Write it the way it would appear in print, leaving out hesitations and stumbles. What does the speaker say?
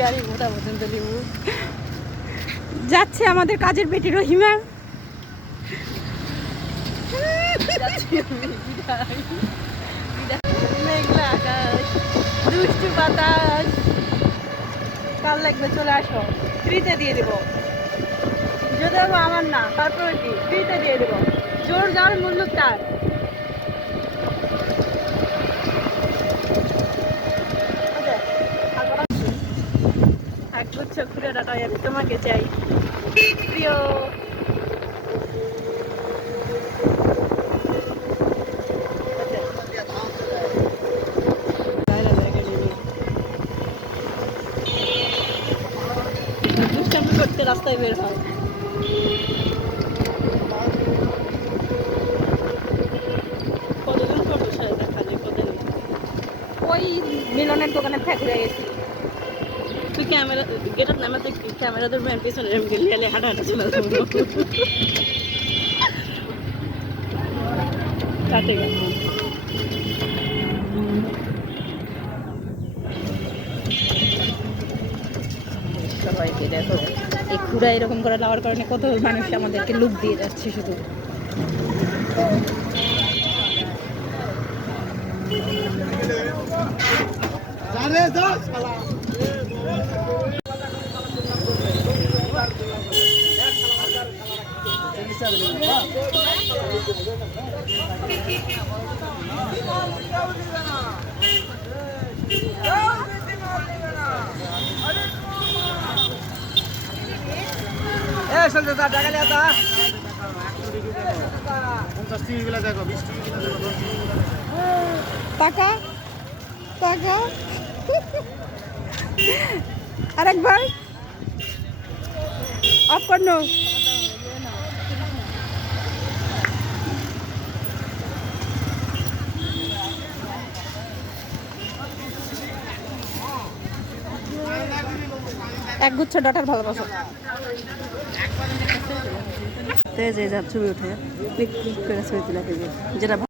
গাড়ি মোটা পর্যন্ত লিবু যাচ্ছে আমাদের কাজের বেটি রহিমা। মেঘলা আকাশ, দুষ্টু বাতাস। কাল লাগবে, চলে আসো, ফ্রিতে দিয়ে দেবো। যদি আমার না, তারপরে কি ফ্রিতে দিয়ে দেবো। জোর যাওয়ার মূল্য তার। একগুচ্ছ ঘুরে ডাটাই আমি তোমাকে চাই প্রিয়। দুষ্টামি করতে রাস্তায় বের হয়। কতদিন ফটোর সাথে দেখা যায়, কতদিন ওই মিলনের দোকানে ফেঁকড়ে গেছি। তুই ক্যামেরা গেটার নামাতে ক্যামেরা ধরবেন পিছনে গেলে হাঁটা হাঁটা চলে যাবো। কাটে গেছে সবাইকে দেখো, এই খুঁড়া এরকম করে নেওয়ার কারণে কত মানুষ আমাদেরকে লুক দিয়ে যাচ্ছে শুধু। টাকা টাকা আরেকবার অফ করো। একগুচ্ছ ডাটার ভালোবাসা যে যার ছবি উঠে ক্লিক করে ছবি তুলে যেটা